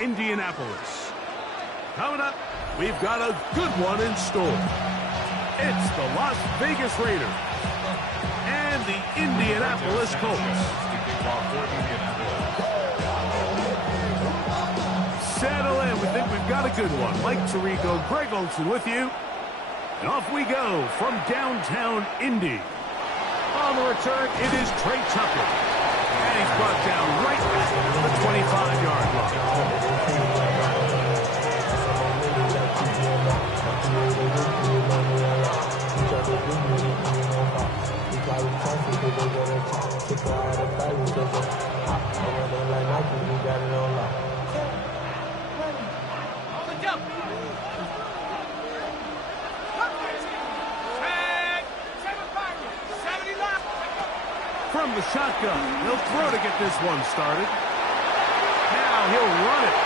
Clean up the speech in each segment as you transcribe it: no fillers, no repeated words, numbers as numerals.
Indianapolis. Coming up, we've got a good one in store. It's the Las Vegas Raiders and the Indianapolis Colts. Settle in. We think we've got a good one. Mike Tirico, Greg Olson with you. And off we go from downtown Indy. On the return, it is Trey Tucker. And he's brought down right at the 25-yard line. From the shotgun, he'll throw to get this one started. Now he'll run it.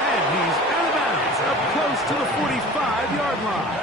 And he's out of bounds, up close to the 45-yard line.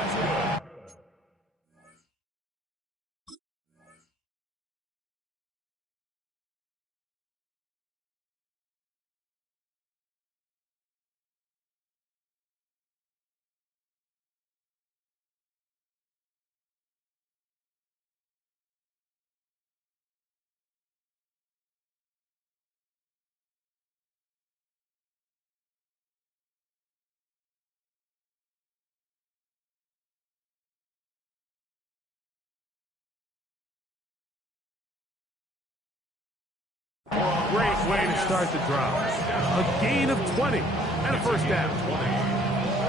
Great way to start the drive. A gain of 20 and a first down.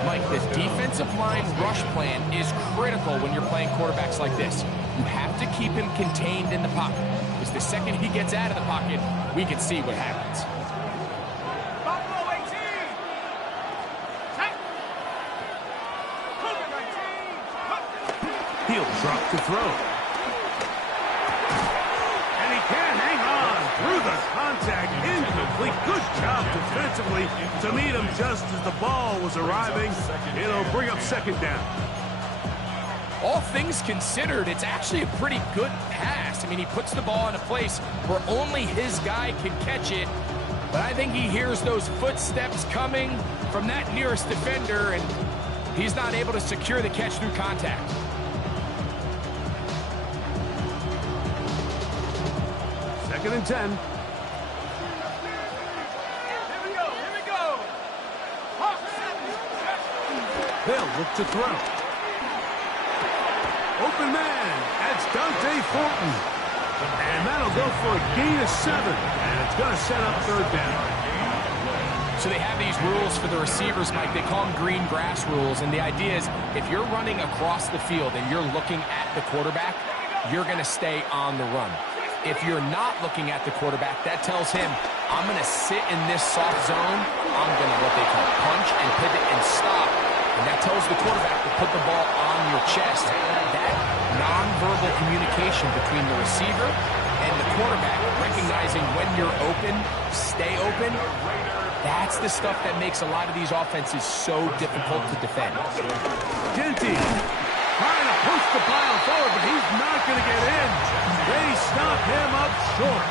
Mike, the defensive line rush plan is critical when you're playing quarterbacks like this. You have to keep him contained in the pocket, because the second he gets out of the pocket, we can see what happens. He'll drop to throw. Through the contact, incomplete. Good job defensively to meet him just as the ball was arriving. It'll bring up second down. All things considered, it's actually a pretty good pass. I mean, he puts the ball in a place where only his guy can catch it. But I think he hears those footsteps coming from that nearest defender, and he's not able to secure the catch through contact. Second and 10. They'll look to throw. Open man. That's Dante Thornton. And that'll go for a gain of 7. And it's going to set up third down. So they have these rules for the receivers, Mike. They call them green grass rules. And the idea is if you're running across the field and you're looking at the quarterback, you're going to stay on the run. If you're not looking at the quarterback, that tells him, I'm going to sit in this soft zone. I'm going to what they call punch and pivot and stop. And that tells the quarterback to put the ball on your chest. That nonverbal communication between the receiver and the quarterback, recognizing when you're open, stay open, that's the stuff that makes a lot of these offenses so difficult to defend. Genty trying to push the pile forward, but he's not going to get in. They stop him up short.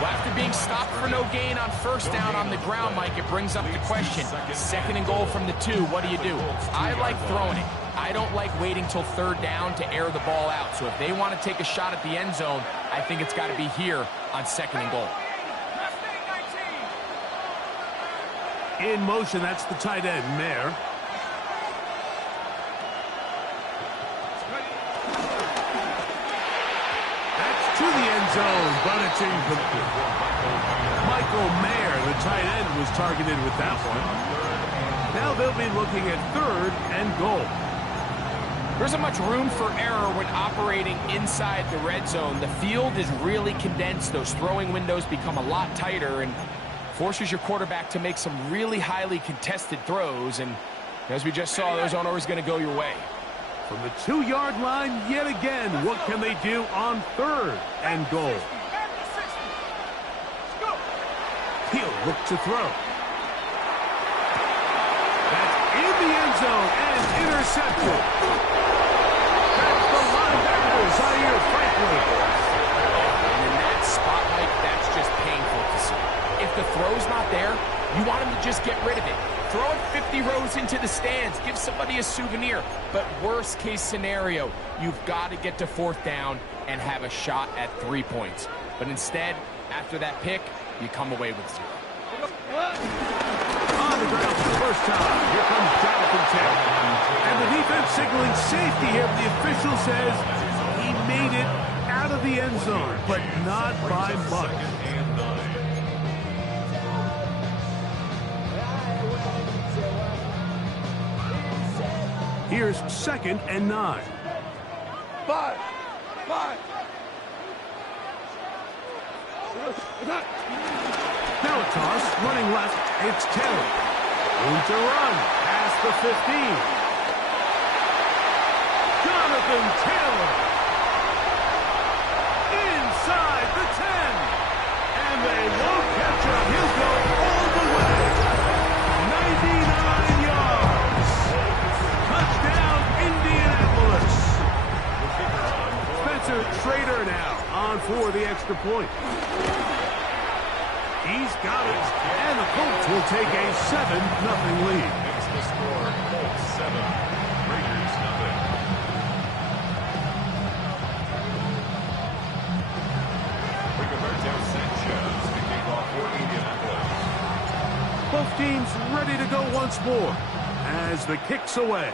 Well, after being stopped for no gain on first down on the ground, Mike, it brings up the question. Second and goal from the 2, what do? I like throwing it. I don't like waiting till third down to air the ball out. So if they want to take a shot at the end zone, I think it's got to be here on second and goal. In motion, that's the tight end, Mayer. To the end zone, but it's incomplete. Michael Mayer, the tight end, was targeted with that one. Now they'll be looking at third and goal. There isn't much room for error when operating inside the red zone. The field is really condensed. Those throwing windows become a lot tighter and forces your quarterback to make some really highly contested throws. And as we just saw, those aren't always going to go your way. From the 2-yard line yet again, what can they do on third and goal? He'll look to throw. That's in the end zone and intercepted. That's the linebacker, Zaire Franklin. And in that spotlight, that's just painful to see. if the throw's not there, you want him to just get rid of it. Throw it 50 rows into the stands. Give somebody a souvenir. But worst case scenario, you've got to get to 4th down and have a shot at 3 points. But instead, after that pick, you come away with 0. On the ground for the first time. Here comes Jonathan Taylor. And the defense signaling safety here. The official says he made it out of the end zone, but not by much. Here's 2nd and 9. 5. Now a toss, running left, it's Taylor. Room to run, past the 15. Jonathan Taylor. Inside the 10. And they won't catch up. He'll go all the way. 99 yards. Touchdown, Indianapolis. Spencer Trader now on for the extra point. He's got it, and the Colts will take a 7-0 lead. Makes the score, Colts 7, Raiders 0. Rigoberto Sanchez to kick off for Indianapolis. Both teams ready to go once more as the kick's away.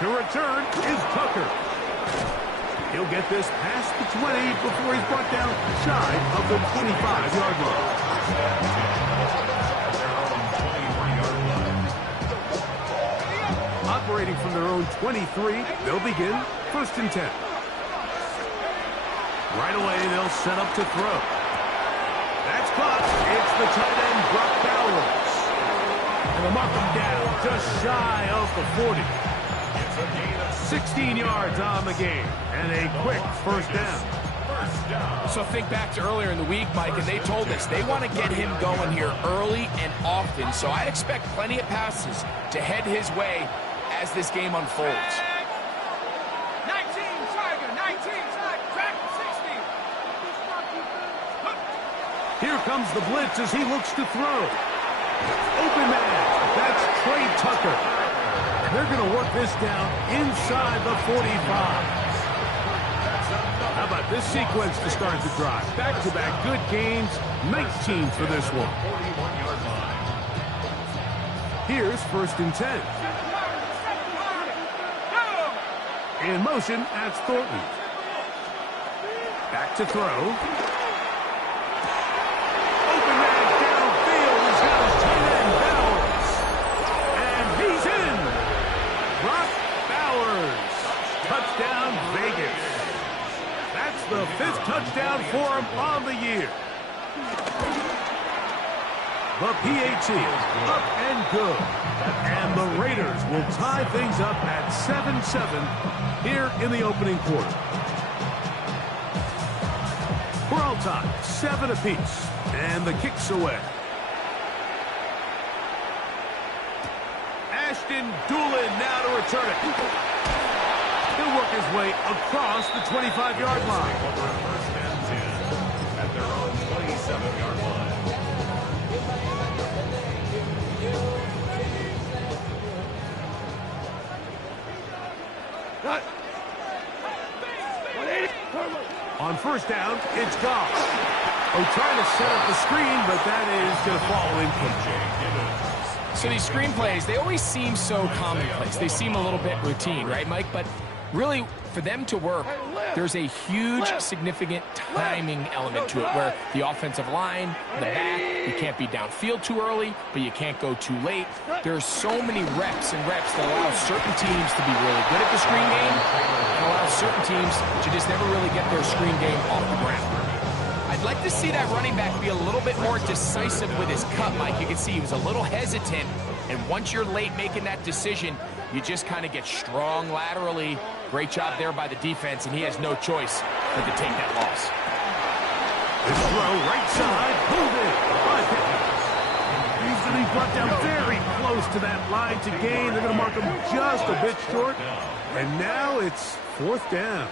To return is Tucker. He'll get this past the 20 before he's brought down shy of the 25-yard line. Operating from their own 23, they'll begin 1st and 10. Right away, they'll set up to throw. That's caught. It's the tight end, Brock Bowers. And they'll mark him down just shy of the 40. 16 yards on the game, and a quick 1st down. So think back to earlier in the week, Mike, and they told us they want to get him going here early and often. So I'd expect plenty of passes to head his way as this game unfolds. 19, Tiger, 19, Tiger, track 60. Here comes the blitz as he looks to throw. Open man, that's Trey Tucker. They're going to work this down inside the 45. How about this sequence to start the drive? Back-to-back good gains, 19 for this one. Here's 1st and 10. In motion, that's Thornton. Back to throw. Open man downfield. He's got his tight end, Bowers. And he's in. Brock Bowers. Touchdown, Vegas. That's the 5th touchdown for him on the year. The PAT up and good. And the Raiders will tie things up at 7-7 here in the opening quarter. We're all tied, 7 apiece. And the kick's away. Ashton Doolin now to return it. He'll work his way across the 25-yard line. First and 10 at their own 27-yard line. On 1st down, it's Goff. Oh, trying to set up the screen, but that is going to fall incomplete. So these screen plays, they always seem so commonplace. They seem a little bit routine, right, Mike? But really, for them to work, there's a huge, significant timing element to it where the offensive line, the back, you can't be downfield too early, but you can't go too late. There's so many reps and reps that allow certain teams to be really good at the screen game and allow certain teams to just never really get their screen game off the ground. I'd like to see that running back be a little bit more decisive with his cut, Mike. You can see he was a little hesitant, and once you're late making that decision, you just kind of get strong laterally. Great job there by the defense, and he has no choice but to take that loss. This throw right side, pulled in by Pickens. He's going to be brought down very close to that line to gain. They're going to mark him just a bit short, and now it's 4th down.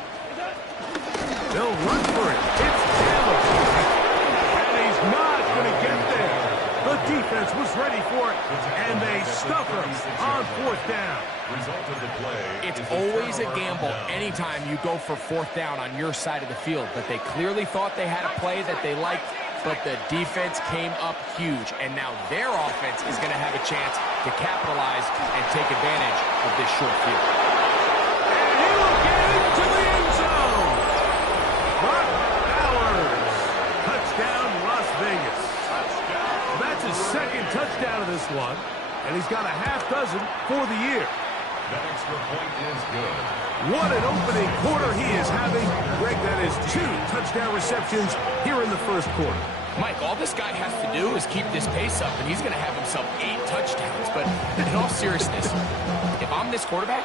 They'll run for it. It's Taylor. defense was ready for it, and they stuff him on fourth down. Result of the play. It's always a gamble anytime you go for fourth down on your side of the field, but they clearly thought they had a play that they liked, but the defense came up huge, and now their offense is going to have a chance to capitalize and take advantage of this short field. And he will get into the end zone. Mark Bowers, touchdown Las Vegas. That's his second touchdown of this one, and he's got a half dozen for the year. That extra point is good. What an opening quarter he is having. Greg, that is 2 touchdown receptions here in the first quarter. Mike, all this guy has to do is keep this pace up, and he's going to have himself 8 touchdowns. But in all seriousness, if I'm this quarterback,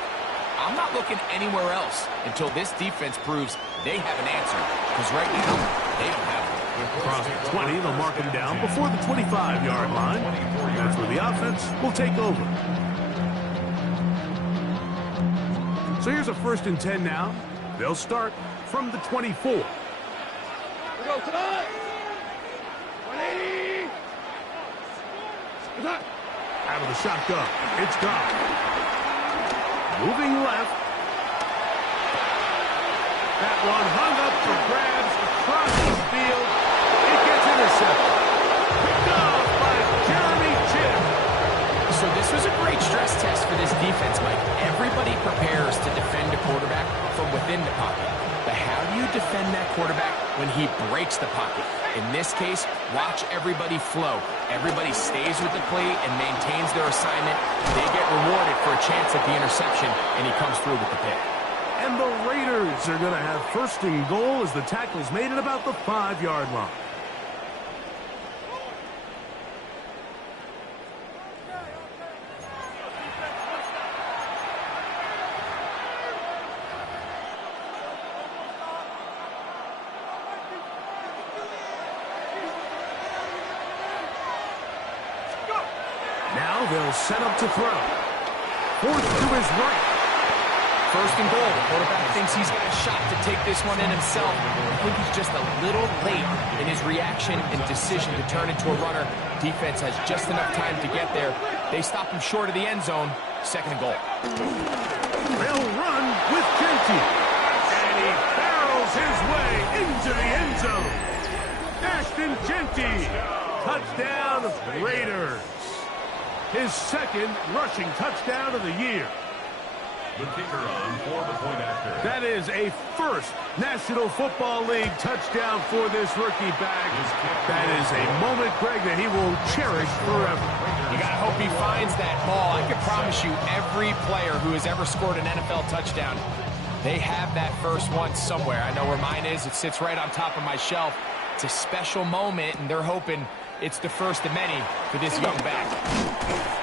I'm not looking anywhere else until this defense proves they have an answer. Because right now, they don't have one. Across the 20, they'll mark him down before the 25-yard line. That's where the offense will take over. So here's a 1st and 10 now. They'll start from the 24. We go to the 180. Out of the shotgun. It's gone. Moving left. That one hung up for grabs across the field. It gets intercepted. Picked off by Jeremy Chinn. So this was a great stress test for this defense, Mike. Everybody prepares to defend a quarterback from within the pocket. But how do you defend that quarterback when he breaks the pocket? In this case, watch everybody flow. Everybody stays with the play and maintains their assignment. They get rewarded for a chance at the interception, and he comes through with the pick. And the Raiders are going to have 1st and goal as the tackle's made at about the 5-yard line. Now they'll set up to throw. 4th to his right. 1st and goal. The quarterback thinks he's got a shot to take this one in himself. I think he's just a little late in his reaction and decision to turn into a runner. Defense has just enough time to get there. They stop him short of the end zone. 2nd and goal. They'll run with Genty. And he barrels his way into the end zone. Ashton Genty. Touchdown, Raiders. His 2nd rushing touchdown of the year. The kicker on for the point after. That is a 1st National Football League touchdown for this rookie back. That is a moment, Greg, that he will cherish forever. You got to hope he finds that ball. I can promise you every player who has ever scored an NFL touchdown, they have that first one somewhere. I know where mine is. It sits right on top of my shelf. It's a special moment, and they're hoping it's the first of many for this young back.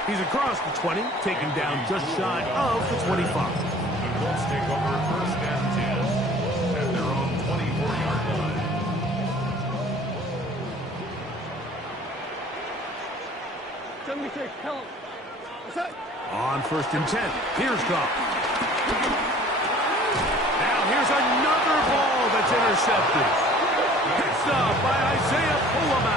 He's across the 20, taken down just shy of the 25. The Colts take over 1st and 10 at their own 24-yard line. On 1st and 10, here's Goff. Now here's another ball that's intercepted. Picked up by Isaiah Pullman.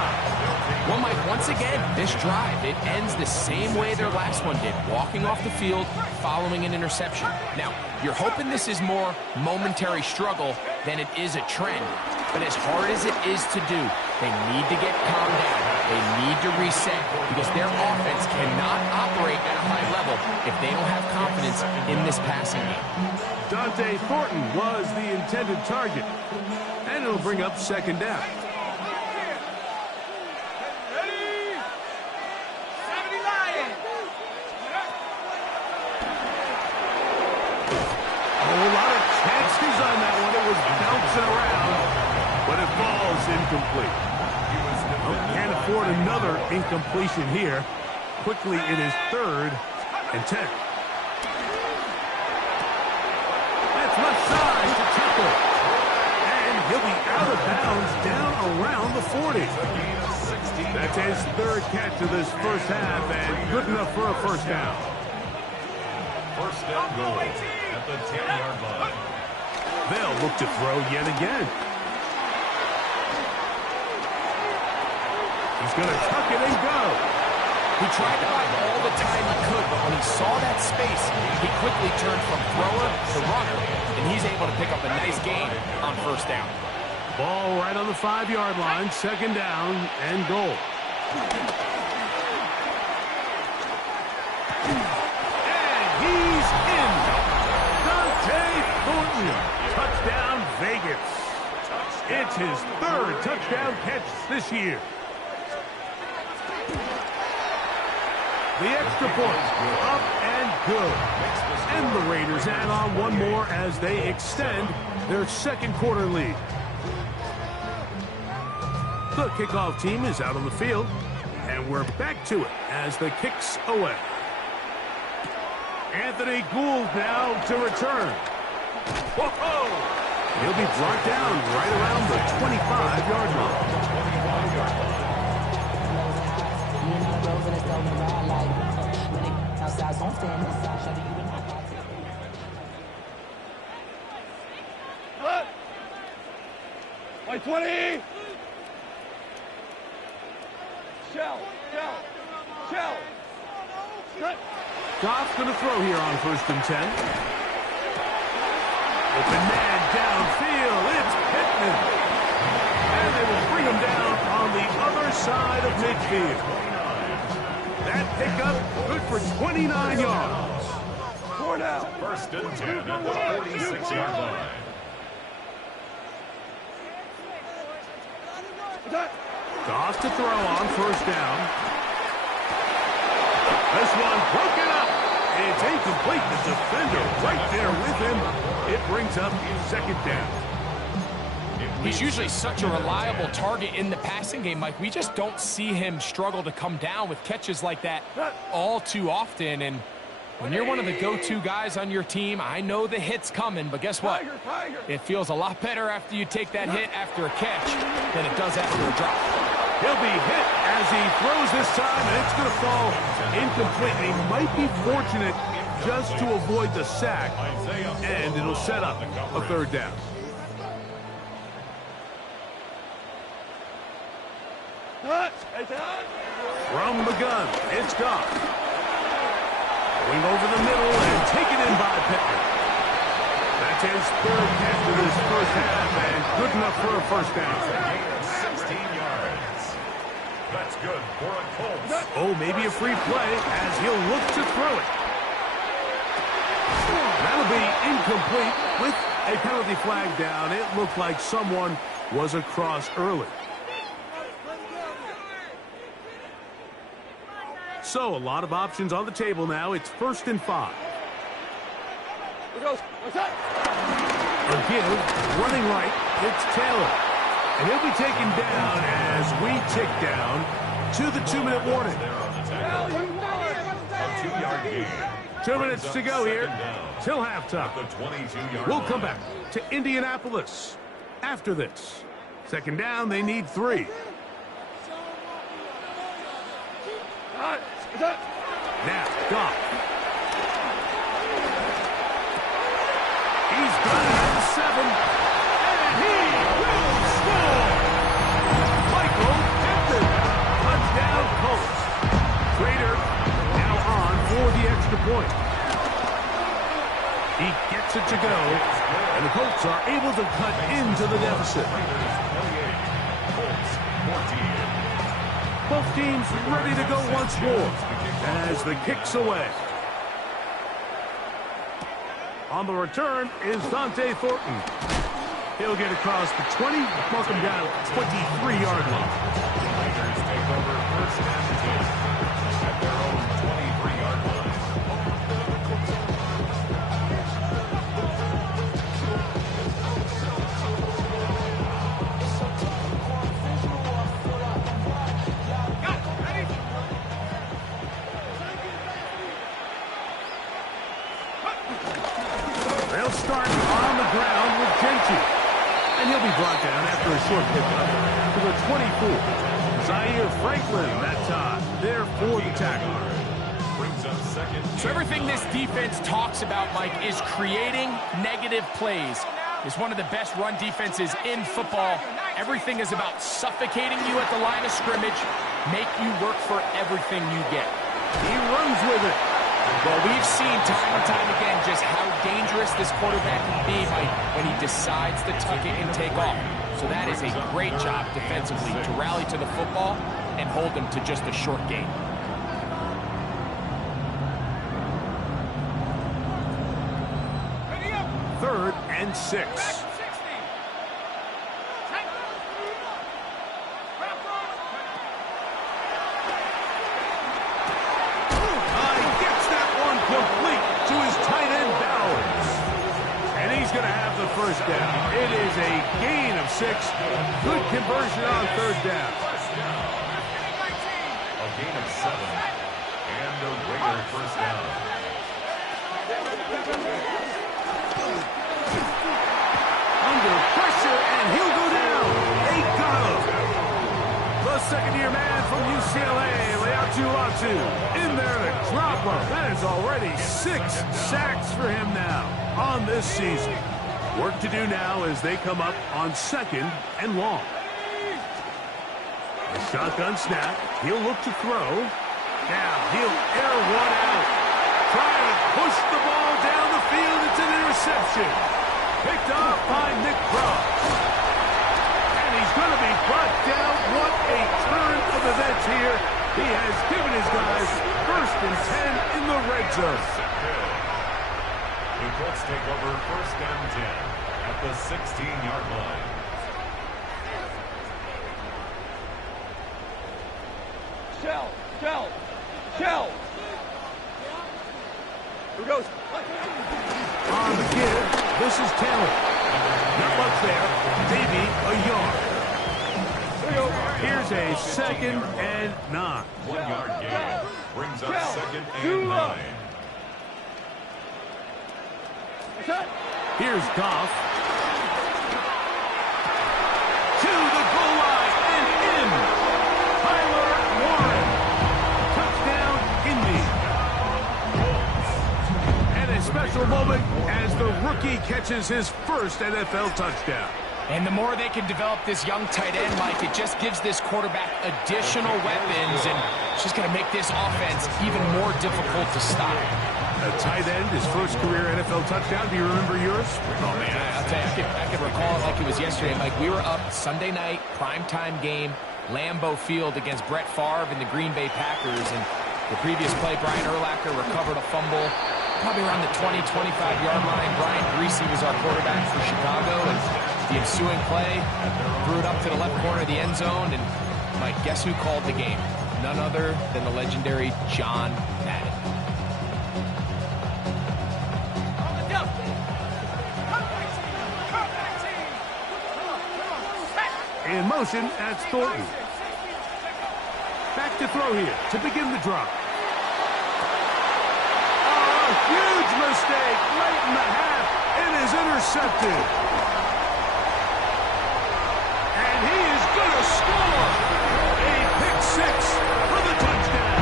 Well, Mike, once again, this drive, it ends the same way their last one did, walking off the field, following an interception. Now, you're hoping this is more momentary struggle than it is a trend, but as hard as it is to do, they need to get calmed down. They need to reset because their offense cannot operate at a high level if they don't have confidence in this passing game. Dante Thornton was the intended target, and it'll bring up 2nd down. Around, but it falls incomplete. Can't afford another incompletion here. Quickly, it is 3rd and 10. That's left side to tackle. And he'll be out of bounds down around the 40. That's his 3rd catch of this first half, and good enough for a 1st down. 1st and goal at the 10-yard line. They'll look to throw yet again. He's He's going to tuck it and go. He tried to buy all the time he could, but when he saw that space, he quickly turned from thrower to runner, and he's able to pick up a nice gain on first down. Ball right on the 5-yard line, second down and goal. And he's in. Dante Thornton, touchdown Vegas. It's his third touchdown catch this year. The extra point, up and good. And the Raiders add on one more as they extend their second quarter lead. The kickoff team is out on the field, and we're back to it as the kick's away. Anthony Gould now to return. Whoa! He'll be brought down right around the 25-yard line. Like 20! Shell! Goff's going to throw here on 1st and 10. Open man downfield. It's Pittman. And they will bring him down on the other side of midfield. That pickup good for 29 yards. 4 now. 1st and 10 at the 46-yard line. Goff to throw on 1st down. This one broken up. It's incomplete. The defender right there with him. It brings up 2nd down. He's usually such a reliable target in the passing game, Mike. We just don't see him struggle to come down with catches like that all too often. And when you're one of the go-to guys on your team, I know the hit's coming, but guess what? It feels a lot better after you take that hit after a catch than it does after a drop. He'll be hit as he throws this time, and it's going to fall incomplete. He might be fortunate just to avoid the sack, and it'll set up a 3rd down. From the gun, it's Goff. Going over the middle and taken in by Pittman. That's his 3rd catch of this first half, and good enough for a 1st down. 16 yards. That's good for a Colts. Oh, maybe a free play as he'll look to throw it. That'll be incomplete with a penalty flag down. It looked like someone was across early. So, a lot of options on the table now. It's 1st and 5. A give, running right, it's Taylor. And he'll be taken down as we tick down to the 2-minute warning. A 2-yard gain. 2 minutes to go here till halftime. We'll come back to Indianapolis after this. 2nd down, they need 3. Now, Goff. He's got it at the 7. And he will score! Michael Pittman. Touchdown, Colts. Trader now on for the extra point. He gets it to go, and the Colts are able to cut into the deficit. Both teams ready to go once more as the kick's away. On the return is Dante Thornton. He'll get across the 20, mark him down at the 23-yard line. Raiders take over 1st and 10 at their own 23-yard line. They'll start on the ground with Gentry. And he'll be brought down after a short pickup to the 24. Zaire Franklin that time there for the tackle. Brings up 2nd. So everything this defense talks about, Mike, is creating negative plays. It's one of the best run defenses in football. Everything is about suffocating you at the line of scrimmage, make you work for everything you get. He runs with it. Well, we've seen time and time again just how dangerous this quarterback can be when he decides to tuck it and take off. So that is a great job defensively to rally to the football and hold them to just a short gain. Third and 6. First down. It is a gain of 6. Good conversion on third down. A gain of 7. And a Raider first down. Under pressure, and he'll go down. They got him. The second-year man from UCLA, Leatu in there to drop him. That is already 6 sacks for him now on this season. Work to do now as they come up on 2nd and long. A shotgun snap. He'll look to throw. Now he'll air one out. Trying to push the ball down the field. It's an interception. Picked off by Nick Cross. And he's going to be brought down. What a turn of events here. He has given his guys 1st and 10 in the red zone. The Colts take over 1st and 10 at the 16-yard line. Shell. Here goes. On the give, this is Taylor. Not much there, maybe a yard. Here's a 2nd and 9. 1-yard gain brings up 2nd and 9. Here's Goff. To the goal line and in. Tyler Warren. Touchdown, Indy. And a special moment as the rookie catches his first NFL touchdown. And the more they can develop this young tight end, Mike, it just gives this quarterback additional weapons, and it's just going to make this offense even more difficult to stop. A tight end, his first career NFL touchdown. Do you remember yours? Oh, man, I'll tell you, I could recall it like it was yesterday. Mike, we were up Sunday night, primetime game, Lambeau Field against Brett Favre and the Green Bay Packers. And the previous play, Brian Urlacher recovered a fumble probably around the 20, 25-yard line. Brian Greasy was our quarterback for Chicago. And the ensuing play, threw it up to the left corner of the end zone. And, Mike, guess who called the game? None other than the legendary John Madden. In motion, that's Thornton. Back to throw here to begin the drop. Oh, a huge mistake late in the half. It is intercepted. And he is going to score. A pick 6 for the touchdown.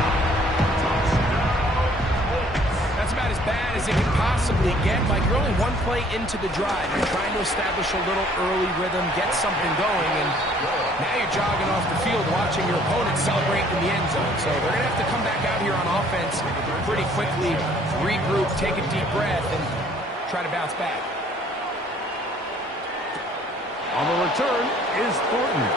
That's about as bad as it can possibly get. Mike, you're only one play into the drive. You're trying to establish a little early rhythm, get something going, and now you're jogging off the field watching your opponent celebrate in the end zone. So they're going to have to come back out here on offense pretty quickly, regroup, take a deep breath, and try to bounce back. On the return is Thornton.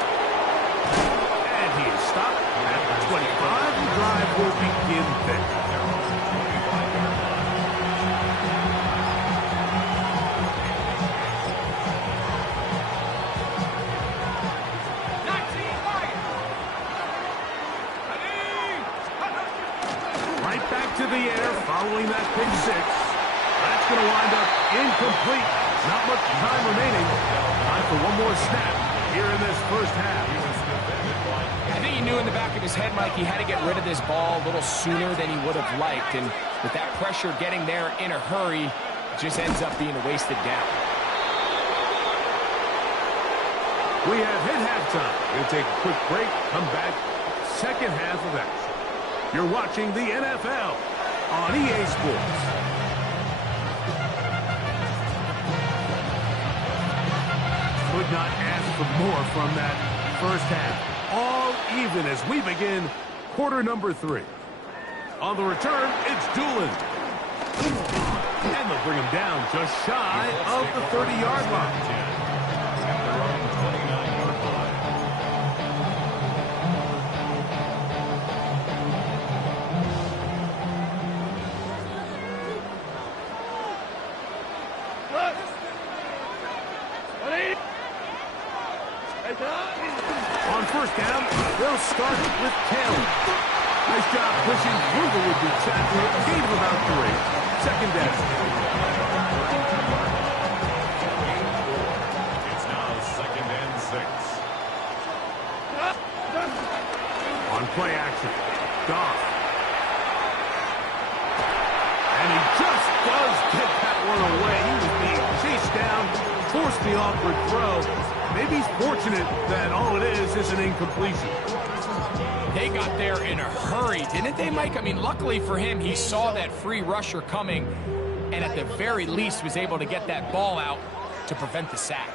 And he is stopped at the 25. The drive will begin there. To the air following that pick 6. That's going to wind up incomplete. Not much time remaining. Time for one more snap here in this first half. I think he knew in the back of his head, Mike, he had to get rid of this ball a little sooner than he would have liked. And with that pressure getting there in a hurry, it just ends up being a wasted down. We have hit halftime. We'll take a quick break, come back, second half of action. You're watching the NFL on EA Sports. Could not ask for more from that first half. All even as we begin quarter number 3. On the return, it's Doolin. And they'll bring him down just shy of the 30-yard line. On first down, they'll start with Taylor. Nice job pushing through the would-be tackler. Gain of about 3. Second down. It's now 2nd and 6. On play action, Goff. And he just does get that one away. He was being chased down, forced the awkward throw. Maybe he's fortunate that all it is an incompletion. They got there in a hurry, didn't they, Mike? I mean, luckily for him, he saw that free rusher coming and at the very least was able to get that ball out to prevent the sack.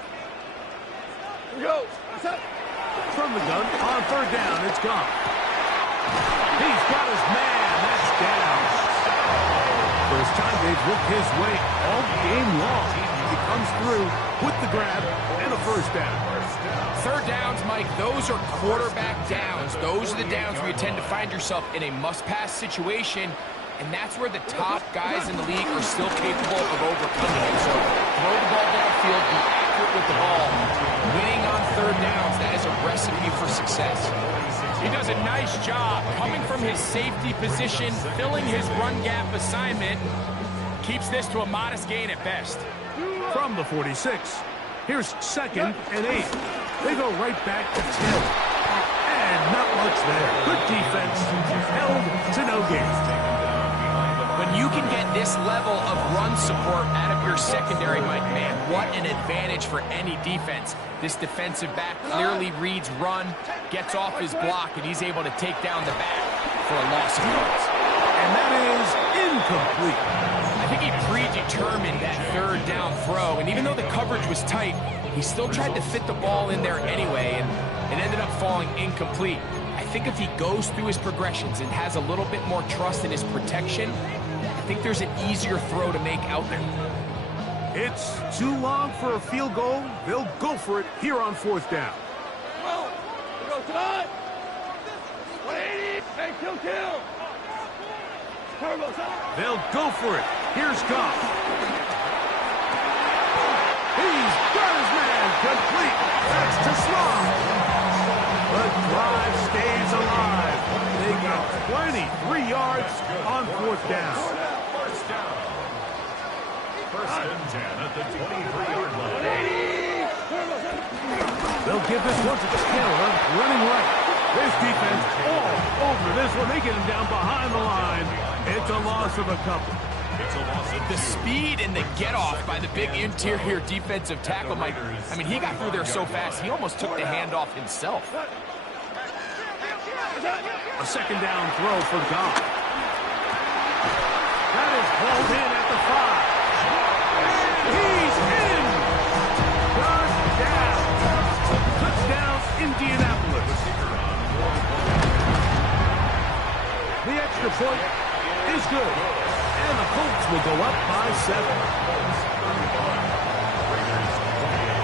Go. From the gun, on third down, it's gone. He's got his man. That's down. First time they've worked his way all game long. He comes through with the grab and a first down. Third downs, Mike, those are quarterback downs. Those are the downs where you tend to find yourself in a must-pass situation, and that's where the top guys in the league are still capable of overcoming it. So throw the ball downfield, be accurate with the ball. Winning on third downs, that is a recipe for success. He does a nice job coming from his safety position, filling his run gap assignment, keeps this to a modest gain at best. From the 46, here's 2nd and 8. They go right back to Taylor. And not much there. Good defense, held to no gain. When you can get this level of run support out of your secondary, Mike, man, what an advantage for any defense. This defensive back clearly reads run, gets off his block, and he's able to take down the back for a loss of yards. And that is incomplete. I think he predetermined that third down throw, and even though the coverage was tight, he still tried to fit the ball in there anyway, and it ended up falling incomplete. I think if he goes through his progressions and has a little bit more trust in his protection, I think there's an easier throw to make out there. It's too long for a field goal. They'll go for it here on fourth down. Go. Go, Todd. 180. Hey, kill. Turbo, Todd. They'll go for it. Here's Goff. He's got his man complete. That's to Sloan. The drive stays alive. They get 23 yards on fourth down. First down. 1st and 10 at the 23-yard line. They'll give this one to Taylor, running right. This defense all over this one. They get him down behind the line. It's a loss of a couple. It's a loss of The 2. speed and the get-off by the big interior defensive tackle, Mike. I mean, he got through there so fast, he almost took the handoff himself. A second down throw for Goff. That is hauled in at the 5. He's in! Touchdown! Touchdown, Indianapolis. The extra point is good. And the Colts will go up by 7.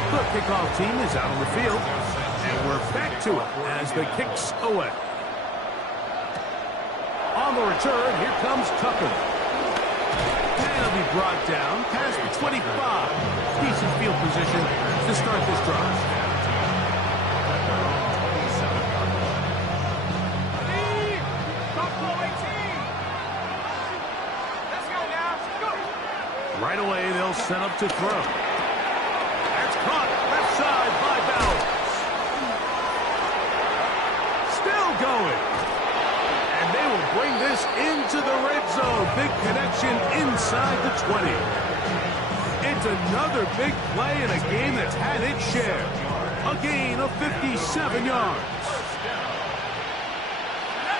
The kickoff team is out on the field. And we're back to it as the kick's away. On the return, here comes Tucker. And he'll be brought down past the 25. Decent field position to start this drive. Right away, they'll set up to throw. That's caught left side by Bowers. Still going. And they will bring this into the red zone. Big connection inside the 20. It's another big play in a game that's had its share. A gain of 57 yards.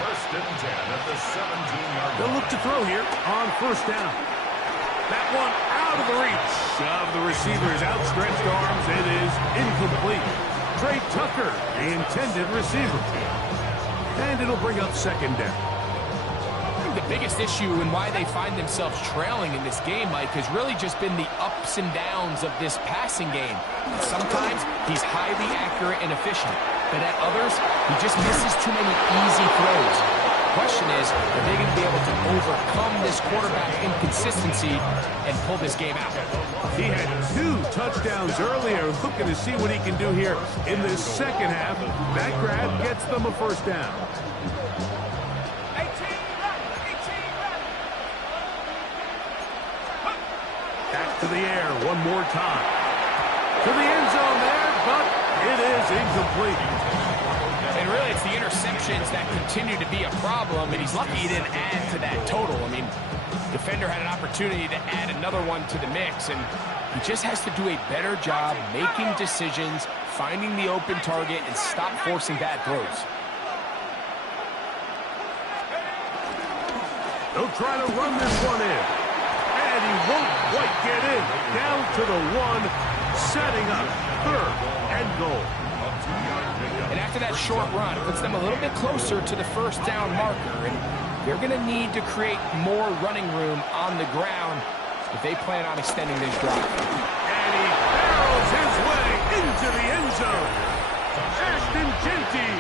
1st and 10 at the 17-yard line. They'll look to throw here on first down. That one out of the reach of the receiver's outstretched arms. It is incomplete. Trey Tucker, the intended receiver. And it'll bring up second down. I think the biggest issue and why they find themselves trailing in this game, Mike, has really just been the ups and downs of this passing game. Sometimes he's highly accurate and efficient, but at others, he just misses too many easy throws. The question is, are they going to be able to overcome this quarterback inconsistency and pull this game out? He had 2 touchdowns earlier, looking to see what he can do here in this second half. That grab gets them a first down. Back to the air one more time. To the end zone there, but it is incomplete. And really, it's the interceptions that continue to be a problem, and he's lucky he didn't add to that total. I mean, defender had an opportunity to add another one to the mix, and he just has to do a better job making decisions, finding the open target, and stop forcing bad throws. They'll try to run this one in. And he won't quite get in. Down to the 1, setting up 3rd and goal. And after that short run, it puts them a little bit closer to the first down marker, and they're going to need to create more running room on the ground if they plan on extending this drive. And he barrels his way into the end zone. Ashton Genty,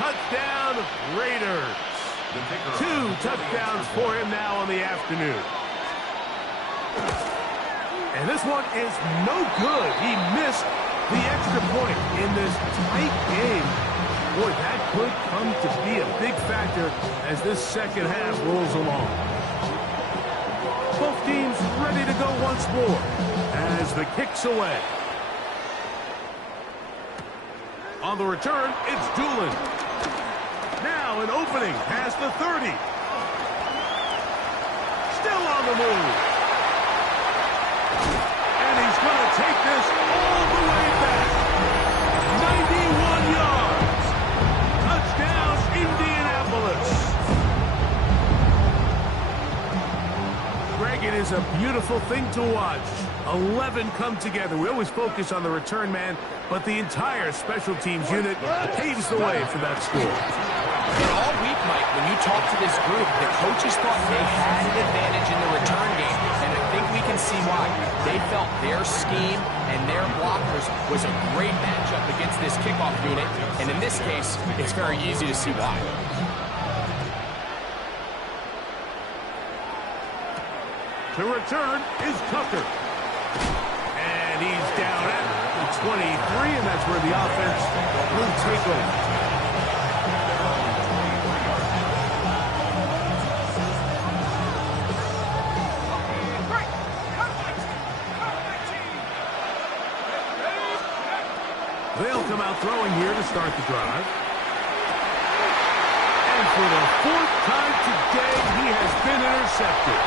touchdown Raiders. 2 touchdowns for him now on the afternoon. And this one is no good. He missed the extra point in this tight game. Boy, that could come to be a big factor as this second half rolls along. Both teams ready to go once more as the kick's away. On the return, it's Doolin. Now an opening past the 30. Still on the move. And he's going to take this all the way back. 91 yards. Touchdown, Indianapolis. Greg, it is a beautiful thing to watch. 11 come together. We always focus on the return man, but the entire special teams unit paves the way for that score. And all week, Mike, when you talk to this group, the coaches thought they had an advantage in the return game, and I think we can see why. They felt their scheme and their blockers was a great matchup against this kickoff unit, and in this case, it's very easy to see why. To return is Tucker. And he's down at the 23, and that's where the offense will take over. They'll come out throwing here to start the drive. And for the 4th time today, he has been intercepted.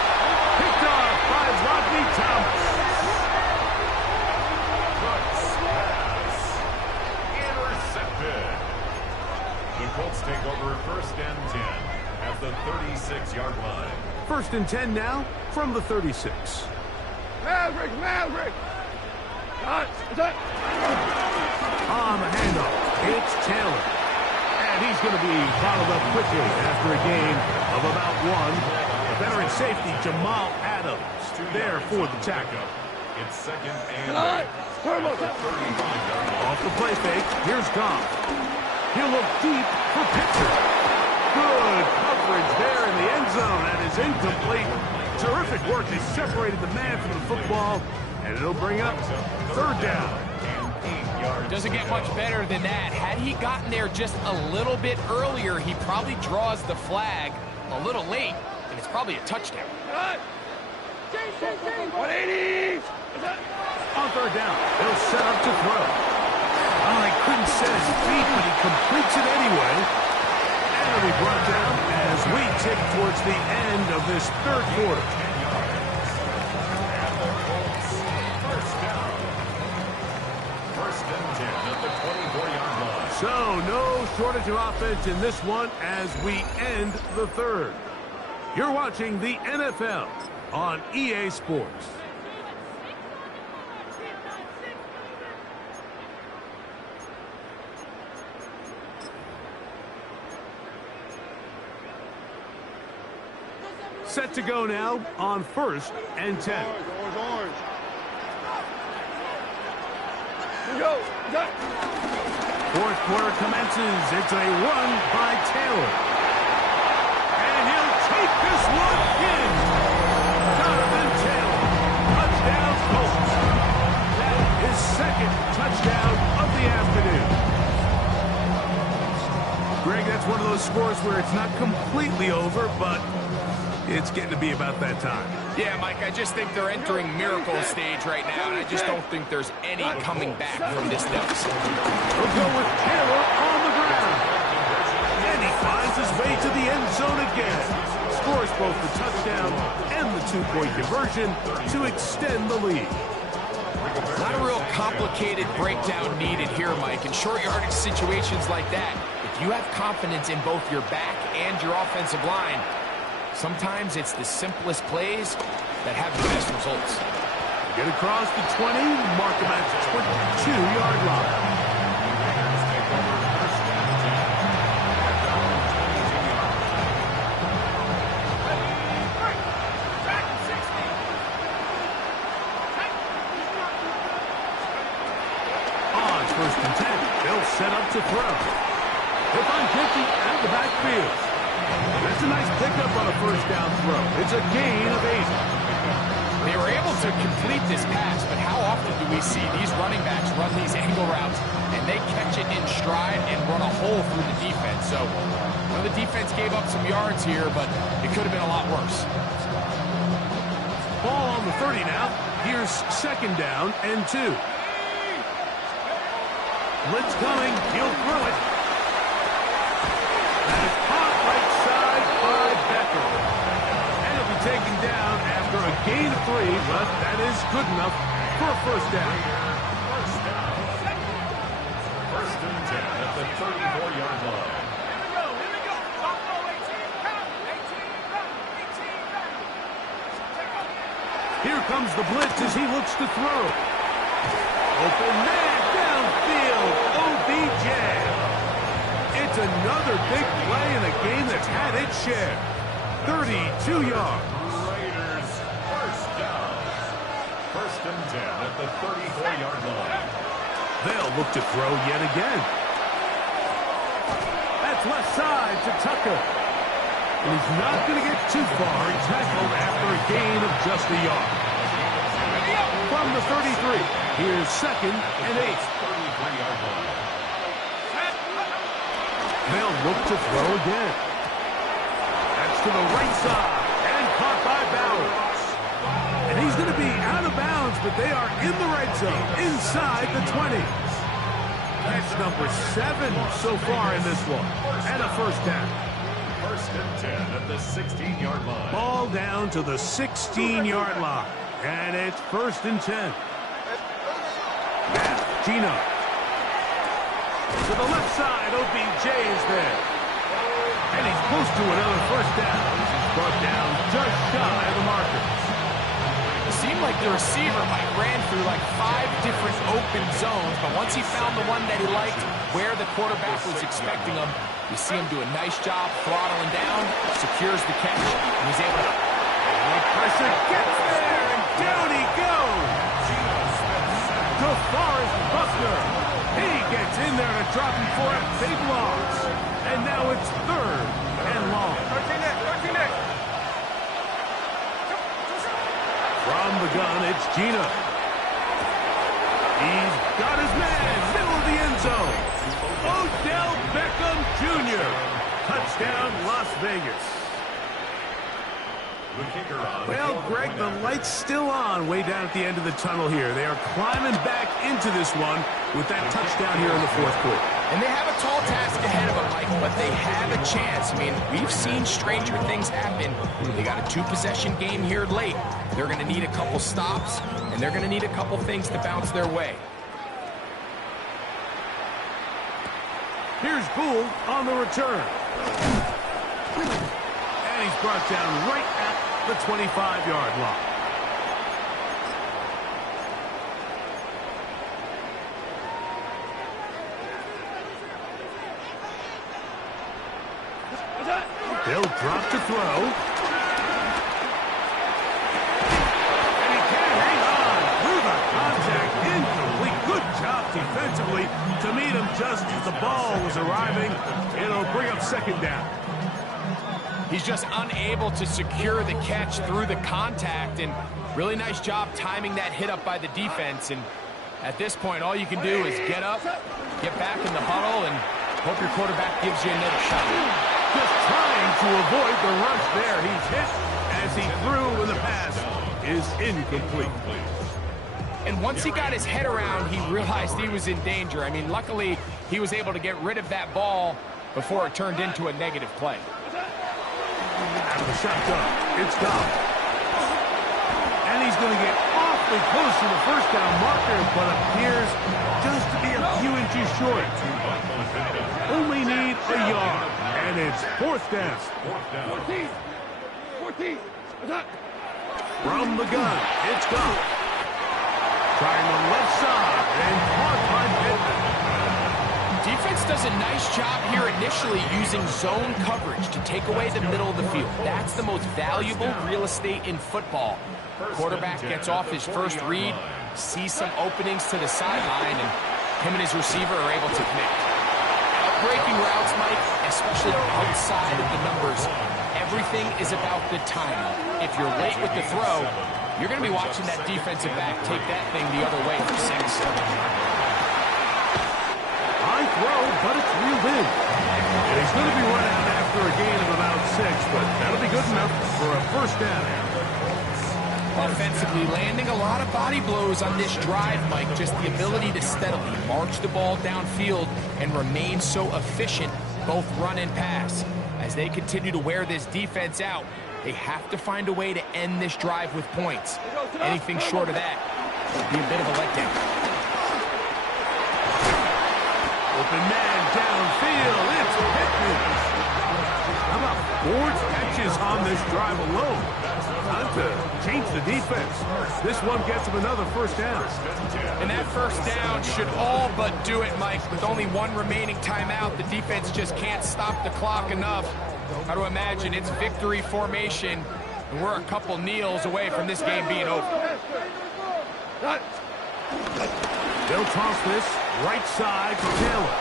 Picked off by Rodney Thomas. Intercepted. The Colts take over 1st and 10 at the 36-yard line. 1st and 10 now from the 36. Maverick! Cut! On the handoff, it's Taylor. And he's going to be bottled up quickly after a gain of about 1. The veteran safety, Jamal Adams, there for the tackle. It's 2nd and 8. Off the play fake, here's Goff. He'll look deep for Pitcher. Good coverage there in the end zone, and is incomplete. Terrific work. They separated the man from the football, and it'll bring up 3rd down. Doesn't get much better than that. Had he gotten there just a little bit earlier, he probably draws the flag a little late, and it's probably a touchdown. 180! On 3rd down, they'll set up to throw. Oh, he couldn't set his feet, but he completes it anyway. And he'll be brought down as we tick towards the end of this 3rd quarter. So, no shortage of offense in this one as we end the 3rd. You're watching the NFL on EA Sports. Set to go now on 1st and 10. Orange. Go. Fourth quarter commences. It's a run by Taylor. And he'll take this one in. Donovan Taylor. Touchdown Colts. That is second touchdown of the afternoon. Greg, that's one of those scores where it's not completely over, but it's getting to be about that time. Yeah, Mike, I just think they're entering miracle stage right now, and I just don't think there's any coming back from this deficit. We'll go with Taylor on the ground. And he finds his way to the end zone again. Scores both the touchdown and the two-point conversion to extend the lead. Not a real complicated breakdown needed here, Mike. In short yardage situations like that, if you have confidence in both your back and your offensive line, sometimes it's the simplest plays that have the best results. Get across the 20, mark him at the 22-yard line. On 1st and 10, they'll set up to throw. They'll find 50 out of the backfield. That's a nice pickup on a 1st down throw. It's a gain of 8. They were able to complete this pass, but how often do we see these running backs run these angle routes and they catch it in stride and run a hole through the defense? So, the defense gave up some yards here, but it could have been a lot worse. Ball on the 30 now. Here's 2nd down and 2. Blitz coming. He'll throw it. And it's caught right side by Becker. And it'll be taken down after a gain of 3, but that is good enough for a 1st down. 1st and 10 at the 34-yard line. Here comes the blitz as he looks to throw. Open man downfield. OBJ. It's another big play in a game that's had its share. 32 yards. Raiders, 1st down. 1st and 10 at the 34-yard line. They'll look to throw yet again. That's left side to Tucker. And he's not going to get too far. Tackled after a gain of just a yard. From the 33, here's 2nd and 8. 33-yard line. They'll look to throw again. That's to the right side and caught by Bowers. And he's going to be out of bounds, but they are in the red zone, inside the 20. That's number 7 so far in this one. And a 1st down. 1st and 10 at the 16-yard line. Ball down to the 16-yard line. And it's 1st and 10. Now, Gino. To the left side, OBJ is there. And he's close to another 1st down. He's brought down just shy of the markers. It seemed like the receiver, Mike, ran through like 5 different open zones, but once he found the one that he liked, where the quarterback was expecting him, you see him do a nice job throttling down, secures the catch, and he's able to... And pressure gets there, and down he goes. DeForest Buckner. He gets in there to drop him for a big loss. And now it's 3rd and long. From the gun, it's Gino. He's got his man, middle of the end zone. Odell Beckham Jr. Touchdown, Las Vegas. The kicker on. Well, Greg, the light's still on way down at the end of the tunnel here. They are climbing back into this one with that touchdown here in the 4th quarter. And they have a tall task ahead of them, Mike, but they have a chance. I mean, we've seen stranger things happen. They got a 2-possession game here late. They're going to need a couple stops, and they're going to need a couple things to bounce their way. Here's Gould on the return. And he's brought down right at the 25-yard line. They'll drop to throw. to meet him just as the ball was arriving. It'll bring up second down. He's just unable to secure the catch through the contact, and really nice job timing that hit up by the defense. And at this point, all you can do is get up, get back in the huddle, and hope your quarterback gives you another shot. Just trying to avoid the rush there. He's hit as he threw, and the pass is incomplete. And once he got his head around, he realized he was in danger. I mean, luckily, he was able to get rid of that ball before it turned into a negative play. Out of the shotgun, it's gone. And he's going to get awfully close to the first down marker, but appears just to be a few inches short. Only need a yard, and it's fourth down. 14. Attack. From the gun, it's gone. Trying the left side, and caught by Pittman. Defense does a nice job here initially using zone coverage to take away the middle of the field. That's the most valuable real estate in football. Quarterback gets off his first read, sees some openings to the sideline, and him and his receiver are able to connect. Breaking routes, Mike, especially outside of the numbers, everything is about the timing. If you're late with the throw, you're going to be watching that defensive back take that thing the other way for 6. High throw, but it's reeled in. And he's going to be run out after a gain of about 6, but that'll be good enough for a first down. Offensively, landing a lot of body blows on this drive, Mike. Just the ability to steadily march the ball downfield and remain so efficient, both run and pass. As they continue to wear this defense out, they have to find a way to end this drive with points. Anything short of that would be a bit of a letdown. Open man downfield, it's Pittman. How about 4 catches on this drive alone? Time to change the defense. This one gets him another first down. And that first down should all but do it, Mike. With only 1 remaining timeout, the defense just can't stop the clock enough. Got to imagine it's victory formation, and we're a couple kneels away from this game being over. They'll toss this right side to Taylor.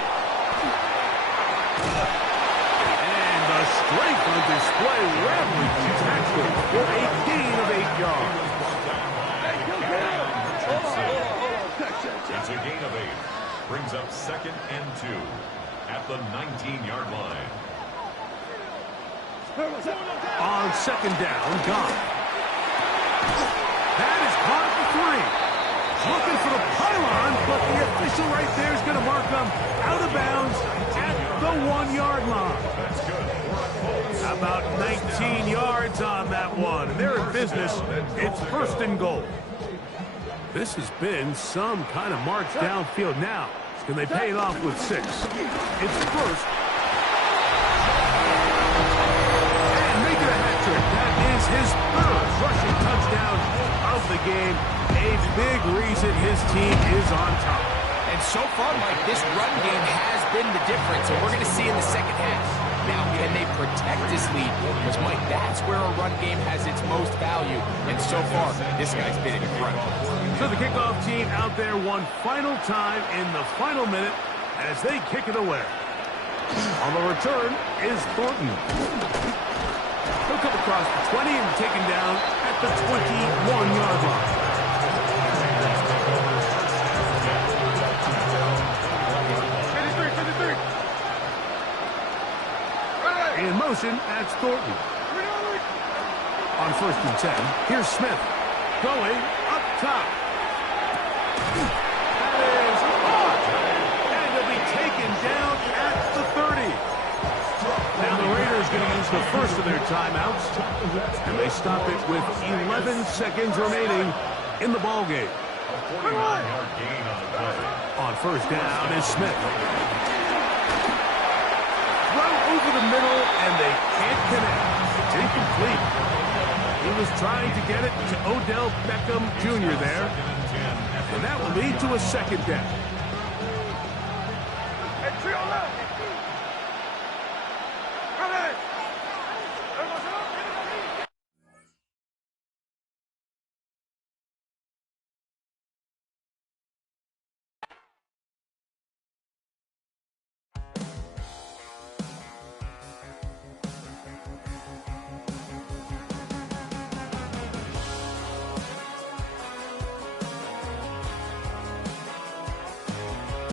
And the strength on display, Ramley tackling for a gain of 8 yards. It's a gain of 8. Brings up 2nd and 2 at the 19-yard line. On second down, gone. That is caught at the 3. Looking for the pylon, but the official right there is going to mark them out of bounds at the 1-yard line. About 19 yards on that one. And they're in business. It's 1st and goal. This has been some kind of march downfield now. Can they pay it off with 6? It's first. And making a hat trick. That is his 3rd rushing touchdown of the game. A big reason his team is on top. And so far, Mike, this run game has been the difference, and we're going to see in the second half. Now, can they protect this lead? Because, Mike, that's where a run game has its most value. And so far, this guy's been incredible. So the kickoff team out there one final time in the final minute as they kick it away. On the return is Thornton. He'll come across the 20 and taken down at the 21-yard line. In motion, that's Thornton. On 1st and 10, here's Smith. Going up top. That is caught. And it'll be taken down at the 30. Now the Raiders going to use the first of their timeouts. And they stop it with 11 seconds remaining in the ballgame. On 1st down is Smith. Over the middle, and they can't connect. It's incomplete. He was trying to get it to Odell Beckham Jr. there, and that will lead to a 2nd down.